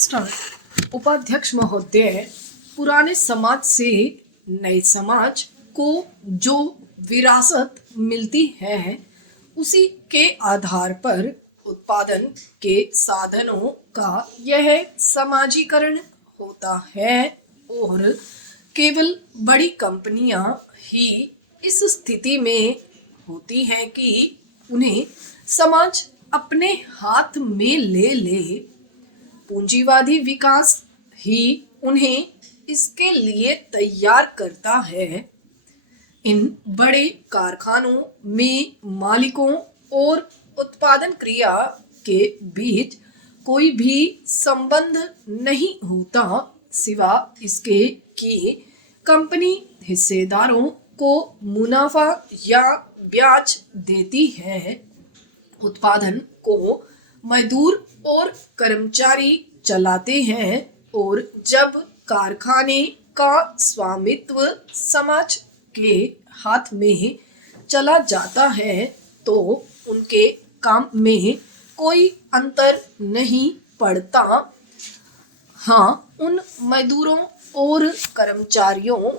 Start. उपाध्यक्ष महोदय, पुराने समाज से नए समाज को जो विरासत मिलती है उसी के आधार पर उत्पादन के साधनों का यह समाजीकरण होता है और केवल बड़ी कंपनियां ही इस स्थिति में होती हैं कि उन्हें समाज अपने हाथ में ले। पूंजीवादी विकास ही उन्हें इसके लिए तैयार करता है। इन बड़े कारखानों में मालिकों और उत्पादन क्रिया के बीच कोई भी संबंध नहीं होता सिवा इसके कि कंपनी हिस्सेदारों को मुनाफा या ब्याज देती है। उत्पादन को मजदूर और कर्मचारी चलाते हैं और जब कारखाने का स्वामित्व समाज के हाथ में चला जाता है तो उनके काम में कोई अंतर नहीं पड़ता। हाँ, उन मजदूरों और कर्मचारियों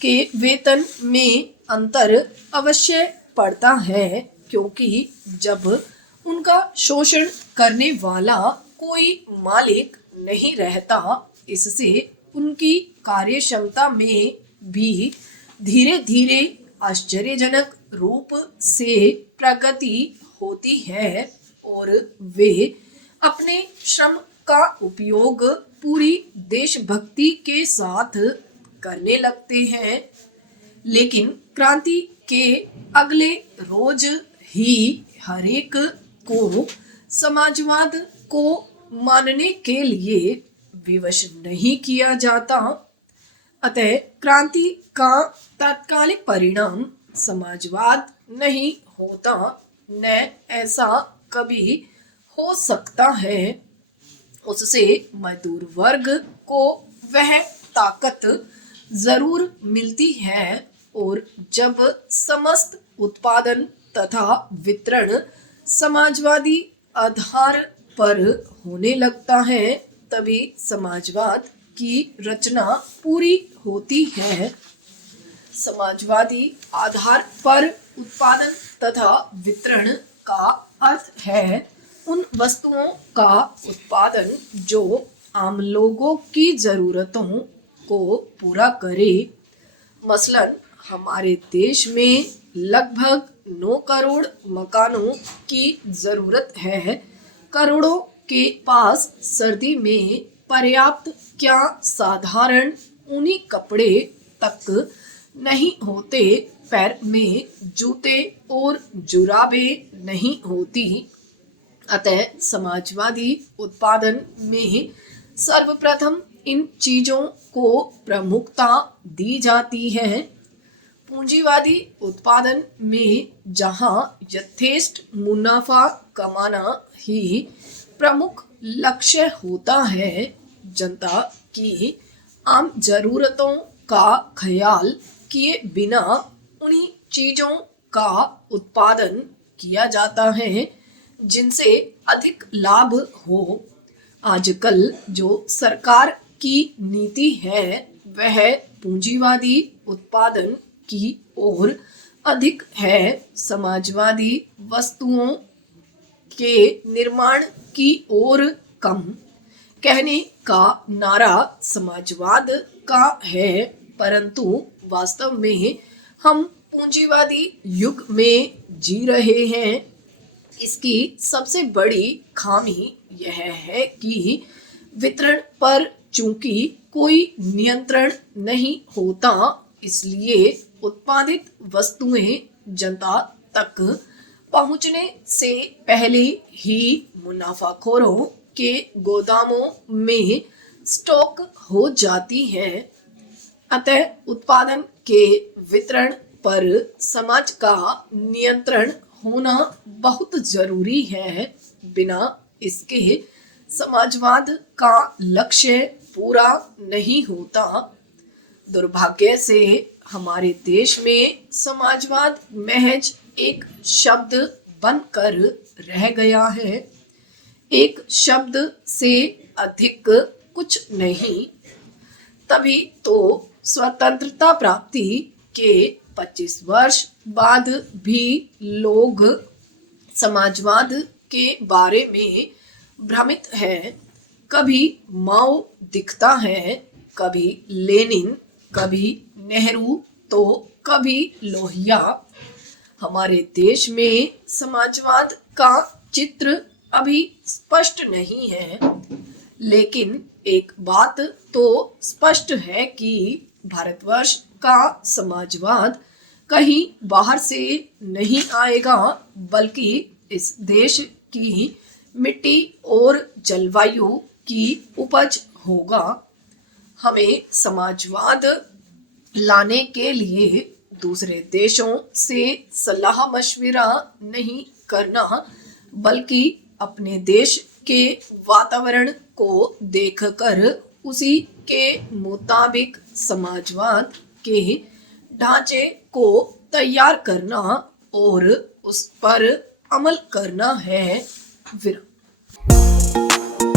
के वेतन में अंतर अवश्य पड़ता है, क्योंकि जब उनका शोषण करने वाला कोई मालिक नहीं रहता, इससे उनकी कार्यक्षमता में भी धीरे धीरे आश्चर्यजनक रूप से प्रगति होती है और वे अपने श्रम का उपयोग पूरी देशभक्ति के साथ करने लगते हैं। लेकिन क्रांति के अगले रोज ही हरेक को समाजवाद को मानने के लिए विवश नहीं किया जाता। अतः क्रांति का तात्कालिक परिणाम समाजवाद नहीं होता, न ऐसा कभी हो सकता है। उससे मजदूर वर्ग को वह ताकत जरूर मिलती है और जब समस्त उत्पादन तथा वितरण समाजवादी आधार पर होने लगता है तभी समाजवाद की रचना पूरी होती है। समाजवादी आधार पर उत्पादन तथा वितरण का अर्थ है उन वस्तुओं का उत्पादन जो आम लोगों की जरूरतों को पूरा करे। मसलन हमारे देश में लगभग 9 करोड़ मकानों की जरूरत है। करोड़ों के पास सर्दी में पर्याप्त क्या साधारण ऊनी कपड़े तक नहीं होते, पैर में जूते और जुराबें नहीं होती। अतः समाजवादी उत्पादन में सर्वप्रथम इन चीजों को प्रमुखता दी जाती है। पूंजीवादी उत्पादन में जहां यथेष्ट मुनाफा कमाना ही प्रमुख लक्ष्य होता है, जनता की आम जरूरतों का ख्याल किए बिना उन्हीं चीजों का उत्पादन किया जाता है जिनसे अधिक लाभ हो। आजकल जो सरकार की नीति है वह पूंजीवादी उत्पादन की ओर अधिक है, समाजवादी वस्तुओं के निर्माण की ओर कम। कहने का नारा समाजवाद का है, परंतु वास्तव में हम पूंजीवादी युग में जी रहे हैं। इसकी सबसे बड़ी खामी यह है कि वितरण पर चूंकि कोई नियंत्रण नहीं होता, इसलिए उत्पादित वस्तुएं जनता तक पहुंचने से पहले ही मुनाफाखोरों के गोदामों में स्टॉक हो जाती हैं। अतः उत्पादन के वितरण पर समाज का नियंत्रण होना बहुत जरूरी है। बिना इसके समाजवाद का लक्ष्य पूरा नहीं होता। दुर्भाग्य से हमारे देश में समाजवाद महज एक शब्द बनकर रह गया है। एक शब्द से अधिक कुछ नहीं। तभी तो स्वतंत्रता प्राप्ति के 25 वर्ष बाद भी लोग समाजवाद के बारे में भ्रमित हैं। कभी माओ दिखता है, कभी लेनिन, कभी नेहरू, तो कभी लोहिया। हमारे देश में समाजवाद का चित्र अभी स्पष्ट नहीं है, लेकिन एक बात तो स्पष्ट है कि भारतवर्ष का समाजवाद कहीं बाहर से नहीं आएगा, बल्कि इस देश की मिट्टी और जलवायु की उपज होगा। हमें समाजवाद लाने के लिए दूसरे देशों से सलाह मशविरा नहीं करना, बल्कि अपने देश के वातावरण को देखकर उसी के मुताबिक समाजवाद के ढांचे को तैयार करना और उस पर अमल करना है। विराम।